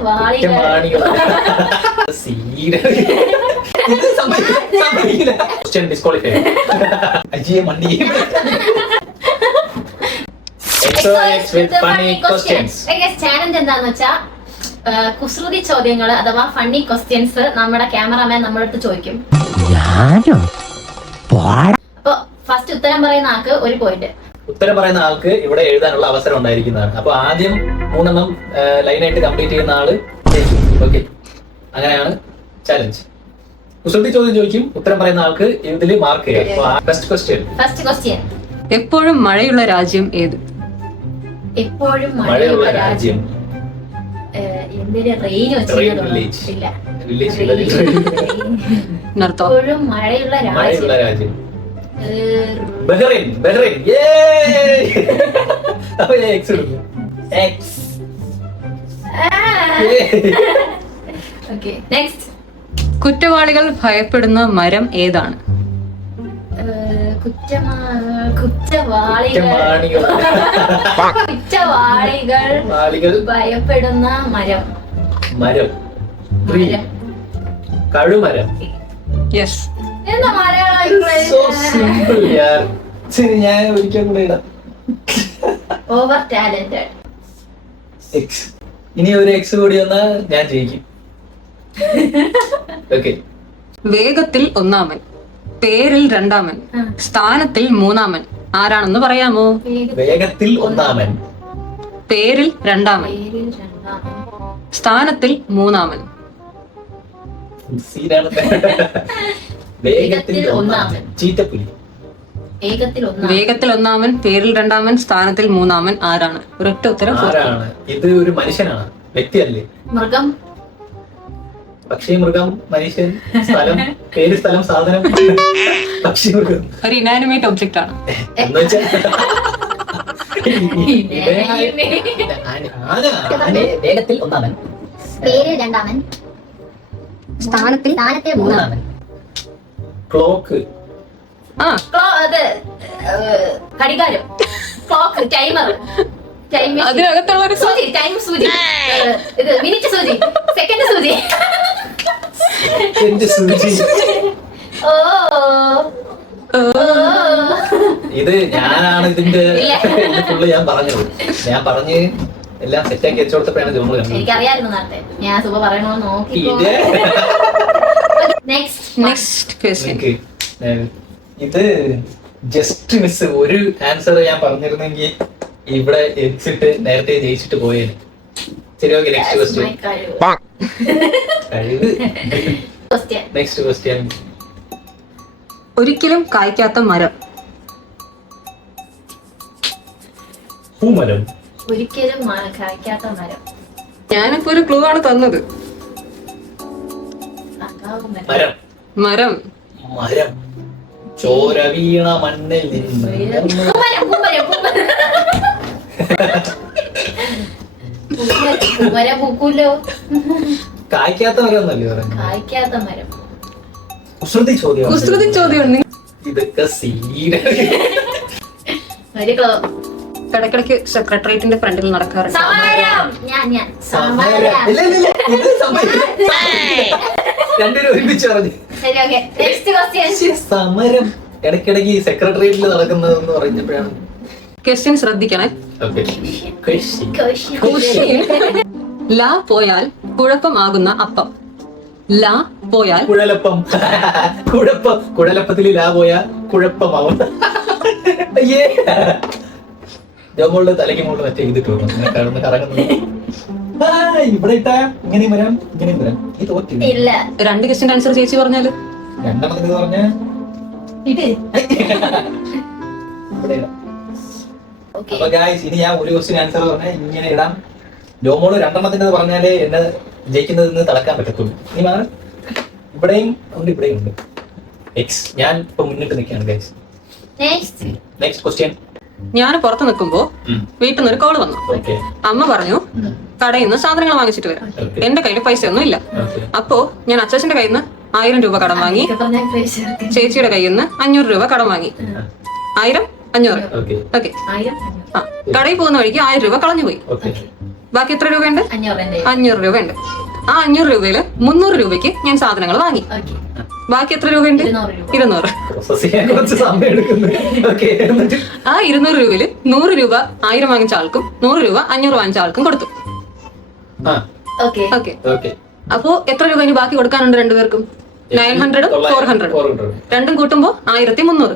കുറ്റവാളികൾ. ചാലഞ്ച് എന്താന്ന് വെച്ചാ കുസൃതി ചോദ്യങ്ങൾ അഥവാ ഫണ്ണി ക്വസ്റ്റ്യൻസ് നമ്മുടെ ക്യാമറാമാൻ നമ്മുടെ അടുത്ത് ചോദിക്കും. അപ്പൊ ഫസ്റ്റ് ഉത്തരം പറയുന്ന ആൾക്ക് ഒരു പോയിന്റ്. ഉത്തരം പറയുന്ന ആൾക്ക് ഇവിടെ എഴുതാനുള്ള അവസരം ഉണ്ടായിരിക്കുന്നതാണ്. അപ്പൊ ആദ്യം 3 ലൈനായിട്ട് കംപ്ലീറ്റ് ചെയ്യുന്ന ആള് ഓക്കെ. അങ്ങനെയാണ് ചാലഞ്ച്. കുസൃതി ചോദ്യം ചോദിക്കും, ഉത്തരം പറയുന്ന ആൾക്ക് ഇതിൽ മാർക്ക് ചെയ്യാം. First question. എപ്പോഴും മഴയുള്ള രാജ്യം ഏത്? എപ്പോഴും മഴയുള്ള രാജ്യം. എപ്പോഴും മഴയുള്ള രാജ്യം. ബഹ്റൈൻ. കുറ്റവാളികൾ ഭയപ്പെടുന്ന മരം ഏതാണ്? കുറ്റവാളികൾ ഭയപ്പെടുന്ന മരം. കഴുമരം. യെസ്. എന്താ മലയാളം? ഞാൻ ഒരിക്കൽ കൂടെ ഇടാം. Over talented. ഇനി ഒരു എക്സ് കൂടി വന്നാ ഞാൻ ജയിക്കും. ഓക്കെ. വേഗത്തിൽ ഒന്നാമൻ, പേരിൽ രണ്ടാമൻ, സ്ഥാനത്തിൽ മൂന്നാമൻ ആരാണെന്ന് പറയാമോ? വേഗത്തിൽ ഒന്നാമൻ, പേരിൽ രണ്ടാമൻ, സ്ഥാനത്തിൽ മൂന്നാമൻ. വേഗത്തിൽ ഒന്നാമൻ, ചീറ്റപ്പുലി. വേഗത്തിൽ ഒന്നാമൻ, പേരിൽ രണ്ടാമൻ, സ്ഥാനത്തിൽ മൂന്നാമൻ ആരാണ്? ഒരൊറ്റ ഉത്തരം. ആരാണ്? ഇത് ഒരു മനുഷ്യനാണ്, വ്യക്തിയല്ലേ? മൃഗം. പക്ഷി, മൃഗം, മനുഷ്യൻ, സ്ഥലം, പേര്, സ്ഥലം, സാധനം. പക്ഷി, മൃഗം ഒരു ഇനാനിമേറ്റ് ഒബ്ജക്റ്റ് ആണ്. വേഗത്തിൽ ഒന്നാമൻ, പേരിൽ രണ്ടാമൻ, സ്ഥാനത്തിൽ മൂന്നാമൻ. ക്ലോക്ക്. ഘടികാരം. Clock, timer. അതിനകത്തുള്ള ഒരു സൂചി, ടൈം സൂചി, ഇത് മിനിറ്റ് സൂചി, സെക്കൻഡ് സൂചി. ഇത് ഞാനാണ് ഇതിന്റെ ഫുള്ള് ഞാൻ പറഞ്ഞത്. ഞാൻ പറഞ്ഞ് എല്ലാം സെറ്റാക്കി വെച്ചോടത്തപ്പോഴാണ് ജോമോള് കണ്ടത്. എനിക്കറിയായിരുന്നു നേരത്തെ. ഞാൻ സുഖ പറയണോന്ന് നോക്കി. Next question. ഇത് ജസ്റ്റ് മിസ്. ഒരു ആൻസർ ഞാൻ പറഞ്ഞിരുന്നെങ്കിൽ ഇവിടെ എക്സിറ്റ് നേരത്തെ ജയിച്ചിട്ട് പോയേനെ. ശരി, ഓക്കെ. Next question. ഒരിക്കലും കായ്ക്കാത്ത മരം. പൂമരം. ഒരിക്കലും കായ്ക്കാത്ത മരം. ഞാനിപ്പോ ഒരു ക്ലൂ ആണ് തന്നത്. മരം. മരം. മരം. ചോര വീണ മണ്ണിൽ നിന്ന്. കായ്ക്കാത്ത മരം ഒന്നല്ലേ പറയുന്നത്? കായ്ക്കാത്ത മരം. കുസൃതി ചോദ്യം. ഇതൊക്കെ ഇടയ്ക്കിടയ്ക്ക് സെക്രട്ടേറിയറ്റിന്റെ ഫ്രണ്ടിൽ നടക്കാറുണ്ട്. രണ്ടുപേരും ഒരുമിച്ച് പറഞ്ഞു. സമരം ഇടയ്ക്കിടയ്ക്ക് സെക്രട്ടേറിയറ്റിൽ നടക്കുന്നതെന്ന് പറഞ്ഞപ്പോഴാണ്. ക്വസ്റ്റ്യൻ ശ്രദ്ധിക്കണേ. ലാ പോയാൽ കുഴപ്പമാകുന്ന അപ്പം. ലാ പോയാൽ കുഴലപ്പം. കുഴലപ്പത്തിൽ ലാ പോയാൽ കുഴപ്പമാവും. അയ്യേ, ജോമോളുടെ തലയ്ക്ക് മുകളിൽ മറ്റേ ഇതിട്ട് കറങ്ങുന്നു. ഇവിടെ ഇട്ടാ ഇങ്ങനെയും വരാം, ഇങ്ങനെയും വരാം. ഈ തോറ്റി. രണ്ട് ക്വസ്റ്റ്യൻ ആൻസർ ചേച്ചി പറഞ്ഞാല് രണ്ടെണ്ണത്തിന് പറഞ്ഞ അപ്പൊ ഗായ്സ്, ഇനി ഞാൻ ഒരു ക്വസ്റ്റ്യൻ ആൻസർ പറഞ്ഞാൽ ഇങ്ങനെ ഇടാം. ജോമോള് രണ്ടെണ്ണത്തിന് പറഞ്ഞാലേ എന്നെ ജയിക്കുന്നതിന് തളക്കാൻ പറ്റത്തുള്ളൂ. ഇനി മാറി ഇവിടെയും ഉണ്ട്, ഇവിടെയും ഉണ്ട്. എക്സ് ഞാൻ ഇപ്പൊ മുന്നിട്ട് നിൽക്കുകയാണ് ഗായ്സ്. Next question. ഞാൻ പുറത്ത് നിൽക്കുമ്പോ വീട്ടിൽ നിന്ന് ഒരു കോള് വന്നു. അമ്മ പറഞ്ഞു കടയിൽ നിന്ന് സാധനങ്ങൾ വാങ്ങിച്ചിട്ട് വരാം. എന്റെ കയ്യിൽ പൈസ ഒന്നും ഇല്ല. അപ്പോ ഞാൻ അച്ഛന്റെ കയ്യിൽ നിന്ന് 1000 രൂപ കടം വാങ്ങി, ചേച്ചിയുടെ കയ്യിൽ നിന്ന് 500 രൂപ കടം വാങ്ങി. 1000 500. ഓക്കെ. കടയിൽ പോകുന്ന വഴിക്ക് 1000 രൂപ കളഞ്ഞു പോയി. ബാക്കി എത്ര രൂപയുണ്ട്? 500 രൂപയുണ്ട്. ആ 500 രൂപയില് 300 രൂപയ്ക്ക് ഞാൻ സാധനങ്ങൾ വാങ്ങി. ബാക്കി എത്ര രൂപയുണ്ട്? 200. ആ 200 രൂപയില് 100 രൂപ 1000 വാങ്ങിച്ച ആൾക്കും 100 രൂപ 500 വാങ്ങിച്ച ആൾക്കും കൊടുത്തു. ഓക്കെ. അപ്പോ എത്ര രൂപ ഇനി ബാക്കി കൊടുക്കാനുണ്ട് രണ്ടുപേർക്കും? 900 400. രണ്ടും കൂട്ടുമ്പോ 1300.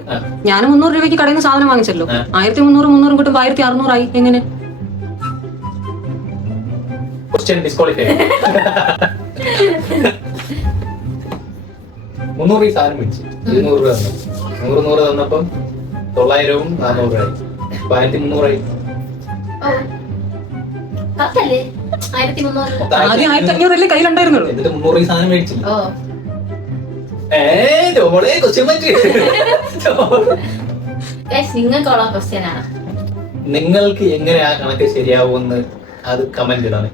ഞാൻ 300 രൂപയ്ക്ക് കടയിൽ നിന്ന് സാധനം വാങ്ങിച്ചല്ലോ. 1300 കൂട്ടുമ്പോ 1600 ആയി. എങ്ങനെ? Question disqualify. 300 സാധനം മേടിച്ചു, 200 രൂപ തന്നു. 100 തന്നപ്പം 900 400 ആയി. 1300 ആയി. ആദ്യം 1500 അല്ലേ കയ്യിലുണ്ടായിരുന്നുള്ളൂ. എന്നിട്ട് 300 സാധനം മേടിച്ചില്ല. നിങ്ങൾക്ക് എങ്ങനെ ആ കണക്ക് ശരിയാവുമെന്ന് അത് കമന്റ് ഇടാണ്.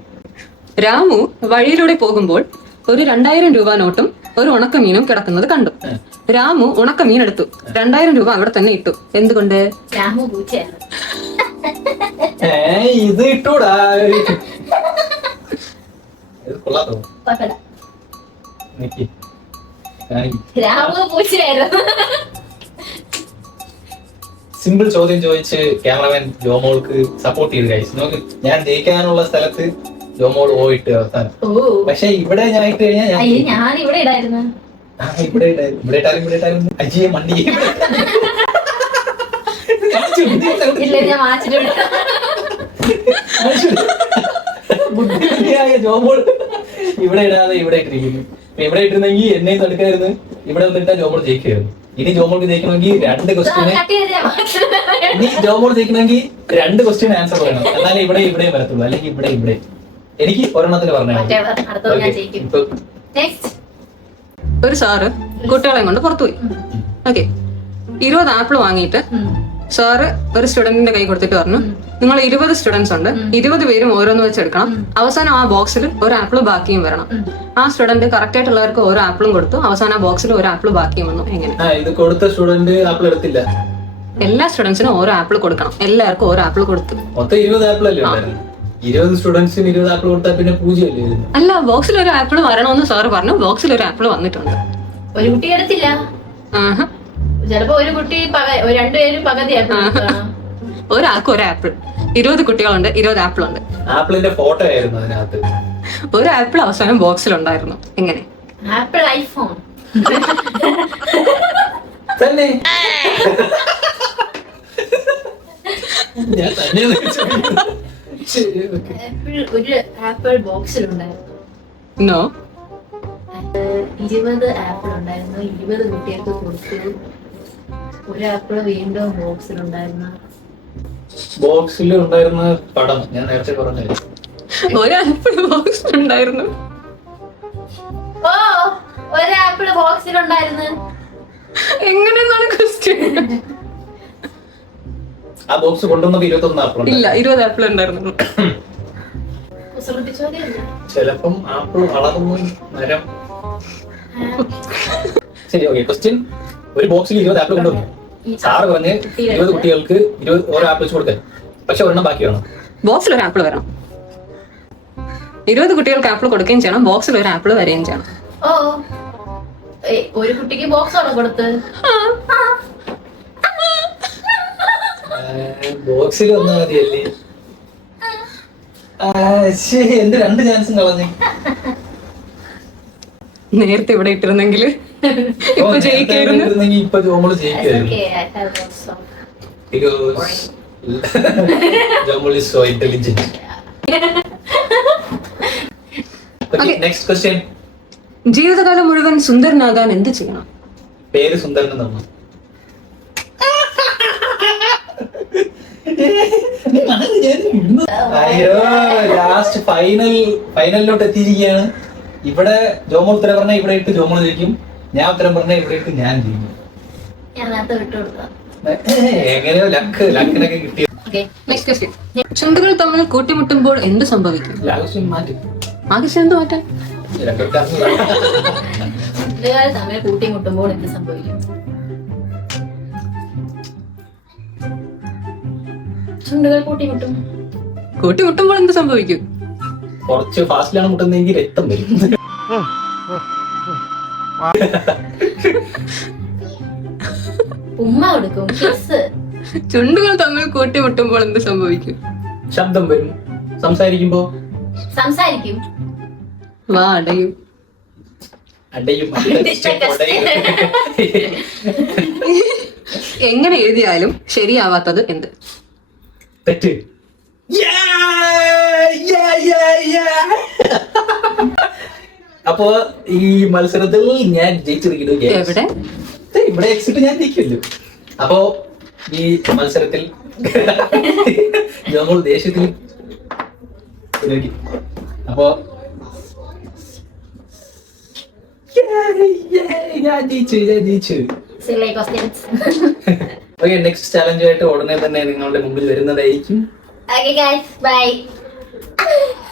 രാമു വഴിയിലൂടെ പോകുമ്പോൾ ഒരു 2000 രൂപ നോട്ടും ഒരു ഉണക്കമീനും കിടക്കുന്നത് കണ്ടു. രാമു ഉണക്കമീൻ എടുത്തു. 2000 രൂപ അവിടെ തന്നെ ഇട്ടു. എന്തുകൊണ്ട്? രാമു ഇത് ഇട്ടൂടാ. ഇത് കൊള്ളാത്തോ? സിമ്പിൾ ചോദ്യം ചോദിച്ച് ക്യാമറമാൻ ജോമോൾക്ക് സപ്പോർട്ട് ചെയ്ത് കഴിച്ചു. നോക്ക്, ഞാൻ ജയിക്കാനുള്ള സ്ഥലത്ത് ജോമോൾ പോയിട്ട് അവസാനം. പക്ഷെ ഇവിടെ ഞാൻ ഇട്ട് കഴിഞ്ഞാൽ ഇവിടെ ഇട്ടാലും അജിയെ മണ്ടിയെ ബുദ്ധിമുട്ടിയായ ജോമോൾ ഇവിടെ ഇടാതെ ഇവിടെ ഇട്ടിരിക്കുന്നു. ഇവിടെ ഇട്ടിരുന്നെങ്കിൽ എന്നെ തടുക്കായിരുന്നു. ഇവിടെ വന്നിട്ടാ ജോമോൾ ജയിക്കായിരുന്നു. ഇനി ജോമോൾക്ക് ജയിക്കണമെങ്കിൽ 2 ക്വസ്റ്റ്യന് ആൻസർ പറയണം. എന്നാലേ ഇവിടെ വരത്തുള്ളൂ. അല്ലെങ്കിൽ ഇവിടെ എനിക്ക് ഒരെണ്ണത്തിന് പറഞ്ഞാൽ ഒരു സാറ് കുട്ടികളെ കൊണ്ട് പുറത്തുപോയി. ഓക്കെ, 20 ആപ്പിൾ വാങ്ങിയിട്ട് സാറ് ഒരു സ്റ്റുഡന്റിന്റെ കൈ കൊടുത്തിട്ട് പറഞ്ഞു, നിങ്ങൾ 20 സ്റ്റുഡൻസ് ഉണ്ട്, 20 പേരും ഓരോന്ന് വെച്ച് എടുക്കണം. അവസാനം ആ ബോക്സിൽ ഒരു ആപ്പിൾ ബാക്കിയും വരണം. ആ സ്റ്റുഡന്റ് കറക്റ്റ് ആയിട്ടുള്ളവർക്ക് ഓരോ ആപ്പിളും കൊടുത്തു. അവസാനം ആ ബോക്സിൽ ഒരു ആപ്പിൾ ബാക്കിയും വന്നു. എങ്ങനെ? ഇത് കൊടുത്ത സ്റ്റുഡന്റ് ആപ്പിൾ എടുത്തില്ല. എല്ലാ സ്റ്റുഡൻസിനും ഓരോ ആപ്പിൾ കൊടുക്കണം. എല്ലാവർക്കും ഓരോ ആപ്പിൾ കൊടുത്തു. 20 ആപ്പിൾ അല്ലേ? 20 സ്റ്റുഡൻസിന് 20 ആപ്പിൾ കൊടുത്താൽ പിന്നെ 0 അല്ലേ? അല്ല, ബോക്സിൽ ഒരു ആപ്പിൾ വരണമെന്ന് സാറ് പറഞ്ഞു. ബോക്സിൽ ഒരു ആപ്പിൾ വന്നിട്ടുണ്ട്. ഒരു കുട്ടി എടുത്തില്ല. ചിലപ്പോ ഒരു കുട്ടി രണ്ടുപേരും പകുതി ഒരാൾക്ക് ഒരു ആപ്പിൾ. 20 കുട്ടികളുണ്ട്, 20 ആപ്പിൾ ഉണ്ട്. ആപ്പിളിന്റെ ഫോട്ടോ ആയിരുന്നു അതിനകത്ത്. ഒരു ആപ്പിൾ അവസാനം ബോക്സിലുണ്ടായിരുന്നു. എങ്ങനെ? ആപ്പിൾ ഐഫോൺ തന്നെ. ഒരു ആപ്പിൾ ബോക്സിലുണ്ടായിരുന്നു. 20 ആപ്പിൾ ഉണ്ടായിരുന്നു. 20 കുട്ടികൾക്ക് കൊടുത്തു. ഒരു ആപ്പിൾ വീണ്ടും ബോക്സിലുണ്ടായിരുന്ന പടം ഞാൻ നേരത്തെ പറഞ്ഞത്. ഒരു ആപ്പിൾ ബോക്സിലുണ്ടായിരുന്നു. ഒരു ആപ്പിൾ ബോക്സിലുണ്ടായിരുന്നു. എങ്ങനെയാണ് ക്വസ്റ്റ്യൻ? ആ ബോക്സ് കൊണ്ടുവന്നപ്പോ 21 ആപ്പിൾ ഇല്ല, 20 ആപ്പിൾ ഉണ്ടായിരുന്നു. ചിലപ്പം ആപ്പിൾ വളർന്നു മരം. ശരി, ഓക്കെ. ക്വസ്റ്റ്യൻ, ഒരു ബോക്സിൽ 20 ആപ്പിൾ കൊണ്ടുവന്നു. സാറ് പറഞ്ഞ് 20 കുട്ടികൾക്ക് 20 ഓരോ ആപ്പിൾ വെച്ച് കൊടുക്കാൻ. പക്ഷെ ഒരെണ്ണം ബാക്കി വേണം. ബോക്സിൽ ഒരു ആപ്പിൾ വരണം. 20 കുട്ടികൾക്ക് ആപ്പിൾ കൊടുക്കുകയും ചെയ്യണം. ബോക്സിൽ ഒരു ആപ്പിൾ വരികയും ചെയ്യണം. ഒരു കുട്ടിക്ക് ബോക്സ് ആണ് കൊടുത്ത്. ബോക്സിൽ വന്നാൽ മതിയല്ലേ? എന്റെ 2 ചാൻസും കളഞ്ഞു. നേരത്തെ ഇവിടെ ഇട്ടിരുന്നെങ്കിൽ ഇപ്പൊ ജയിക്കായിരുന്നു. ഇപ്പൊ ജോമോള് ജയിക്കായിരുന്നു. Jomol is so intelligent. Next question. ജീവിതകാലം മുഴുവൻ സുന്ദരനാകാൻ എന്ത് ചെയ്യണം? പേര് സുന്ദരൻ എന്നാണ്. അയ്യോ, ലാസ്റ്റ് ഫൈനലിലോട്ട് എത്തിയിരിക്കുകയാണ്. ഇവിടെ ജോമോൾ ഉത്തരം പറഞ്ഞാൽ ഇവിടെ ഇട്ട് ജോമോൾ ജയിക്കും. ഞാൻ ഉത്തരം പറഞ്ഞാൽ ഇവിടെ ഇട്ട് ഞാൻ ജയിക്കും. എങ്ങനെയോ ലക്കിനൊക്കെ കിട്ടിയ. ചുണ്ടുകൾ തമ്മിൽ കൂട്ടിമുട്ടുമ്പോൾ എന്ത് സംഭവിക്കും? ആകർഷണം എന്ത് മാറ്റാൻ? തമ്മിൽ കൂട്ടിമുട്ടുമ്പോൾ എന്ത് സംഭവിക്കും? ചുണ്ടുകൾ കൂട്ടിമുട്ടുമ്പോൾ എന്ത് സംഭവിക്കും? കുറച്ച് ഫാസ്റ്റിലാണ് മുട്ടുന്നതെങ്കിൽ രക്തം വരും. ഉമ്മ കൊടുക്കും, കിസ്. ചുണ്ടുകൾ തമ്മിൽ കൂട്ടിമുട്ടുമ്പോൾ എന്ത് സംഭവിക്കും? ശബ്ദം വരും. സംസാരിക്കുമ്പോ സംസാരിക്കും. വാ അടയും. അടയും. എങ്ങനെ എഴുതിയാലും ശരിയാവാത്തത് എന്ത്? തെറ്റ്. അപ്പോ ഈ മത്സരത്തിൽ ഞാൻ ജയിച്ചിരിക്കുന്നു. എവിടെ? ഇവിടെ എക്സിറ്റ് ഞാൻ ജയിക്കുമല്ലോ. അപ്പോ ഈ മത്സരത്തിൽ ഞങ്ങൾ ദേഷ്യത്തിൽ അപ്പോ ഞാൻ ജയിച്ചു. Silly questions. Okay, next challenge ആയിട്ട് ഉടനെ തന്നെ നിങ്ങളുടെ മുമ്പിൽ വരുന്നതായിരിക്കും. Okay guys, bye.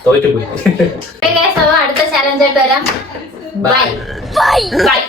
തോറ്റുപോയി. Okay guys, അപ്പൊ അടുത്ത ചാലഞ്ച് ആയിട്ട് വരാം. Bye. Bye. Bye.